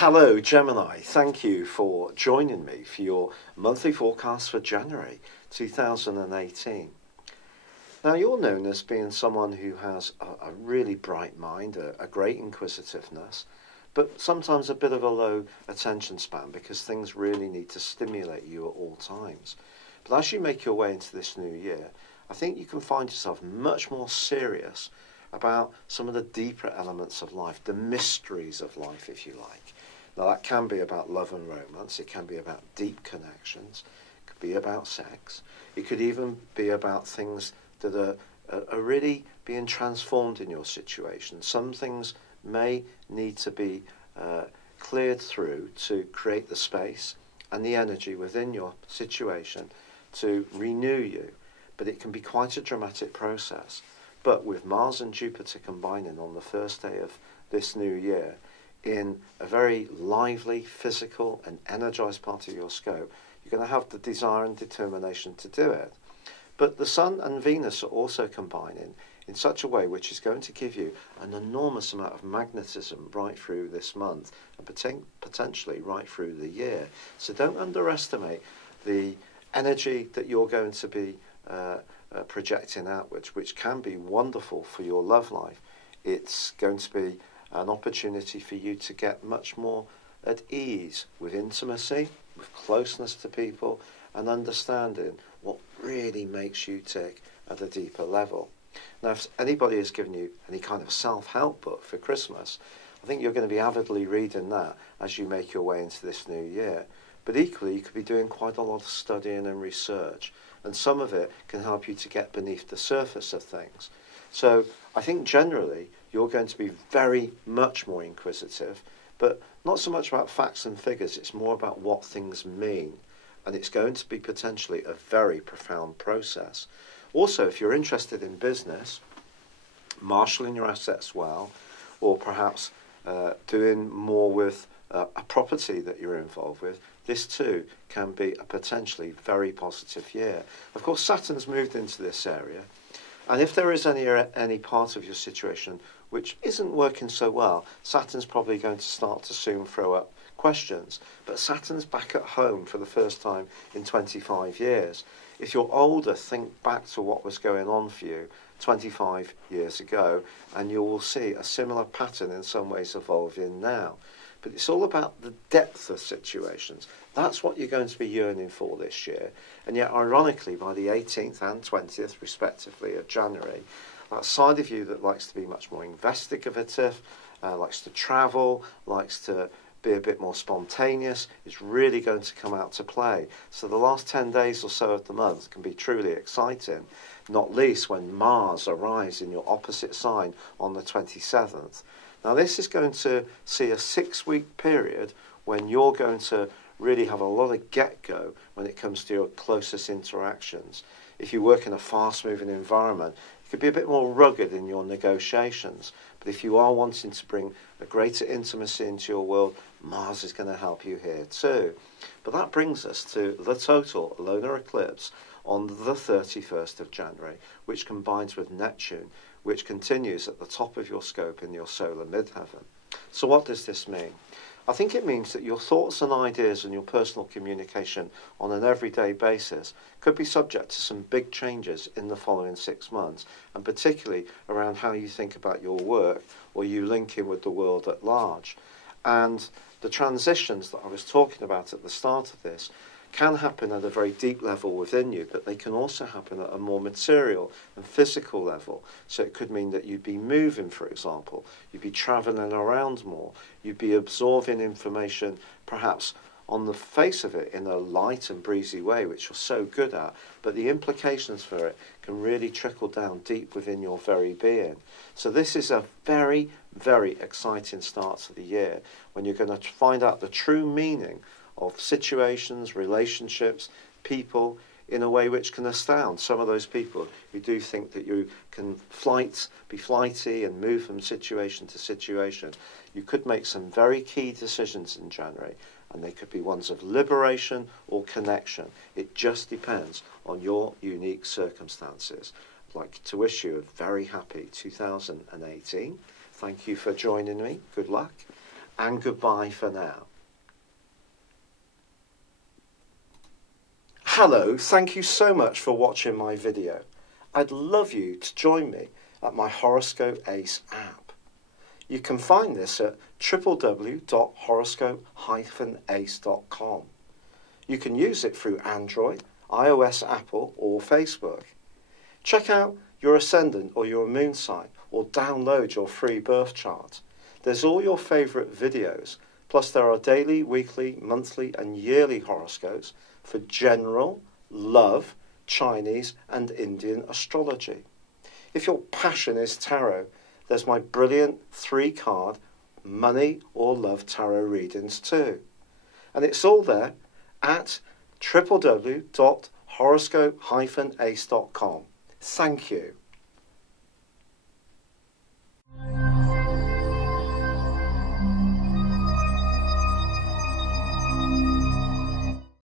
Hello, Gemini. Thank you for joining me for your monthly forecast for January 2018. Now, you're known as being someone who has a really bright mind, a great inquisitiveness, but sometimes a bit of a low attention span because things really need to stimulate you at all times. But as you make your way into this new year, I think you can find yourself much more serious about some of the deeper elements of life, the mysteries of life, if you like. Now, that can be about love and romance. It can be about deep connections. It could be about sex. It could even be about things that are really being transformed in your situation. Some things may need to be cleared through to create the space and the energy within your situation to renew you. But it can be quite a dramatic process. But with Mars and Jupiter combining on the first day of this new year, in a very lively, physical and energized part of your scope, you're going to have the desire and determination to do it. But the Sun and Venus are also combining in such a way which is going to give you an enormous amount of magnetism right through this month and potentially right through the year. So don't underestimate the energy that you're going to be projecting outwards, which can be wonderful for your love life. It's going to be an opportunity for you to get much more at ease with intimacy, with closeness to people, and understanding what really makes you tick at a deeper level. Now, if anybody has given you any kind of self-help book for Christmas, I think you're going to be avidly reading that as you make your way into this new year. But equally, you could be doing quite a lot of studying and research, and some of it can help you to get beneath the surface of things. So I think generally you're going to be very much more inquisitive, but not so much about facts and figures. It's more about what things mean, and it's going to be potentially a very profound process. Also, if you're interested in business, marshalling your assets well, or perhaps doing more with a property that you're involved with, this too can be a potentially very positive year. Of course, Saturn's moved into this area, and if there is any part of your situation which isn't working so well, Saturn's probably going to start to soon throw up questions. But Saturn's back at home for the first time in 25 years. If you're older, think back to what was going on for you 25 years ago, and you will see a similar pattern in some ways evolving now. But it's all about the depth of situations. That's what you're going to be yearning for this year. And yet, ironically, by the 18th and 20th, respectively, of January, that side of you that likes to be much more investigative, likes to travel, likes to be a bit more spontaneous, is really going to come out to play. So the last 10 days or so of the month can be truly exciting, not least when Mars arrives in your opposite sign on the 27th. Now, this is going to see a 6-week period when you're going to really have a lot of get-go when it comes to your closest interactions. If you work in a fast-moving environment, you could be a bit more rugged in your negotiations. But if you are wanting to bring a greater intimacy into your world, Mars is going to help you here too. But that brings us to the total lunar eclipse on the 31st of January, which combines with Neptune, which continues at the top of your scope in your solar midheaven. So what does this mean? I think it means that your thoughts and ideas and your personal communication on an everyday basis could be subject to some big changes in the following 6 months, and particularly around how you think about your work or you link in with the world at large. And the transitions that I was talking about at the start of this can happen at a very deep level within you, but they can also happen at a more material and physical level. So it could mean that you'd be moving, for example, you'd be travelling around more, you'd be absorbing information perhaps on the face of it in a light and breezy way, which you're so good at, but the implications for it can really trickle down deep within your very being. So this is a very, very exciting start to the year when you're going to find out the true meaning of situations, relationships, people, in a way which can astound some of those people who do think that you can be flighty and move from situation to situation. You could make some very key decisions in January, and they could be ones of liberation or connection. It just depends on your unique circumstances. I'd like to wish you a very happy 2018. Thank you for joining me. Good luck. and goodbye for now. Hello, thank you so much for watching my video. I'd love you to join me at my Horoscope Ace app. You can find this at www.horoscope-ace.com. You can use it through Android, iOS, Apple or Facebook. Check out your ascendant or your moon sign or download your free birth chart. There's all your favourite videos, plus there are daily, weekly, monthly and yearly horoscopes for general, love, Chinese and Indian astrology. If your passion is tarot, there's my brilliant 3-card money or love tarot readings too. And it's all there at www.horoscope-ace.com. Thank you.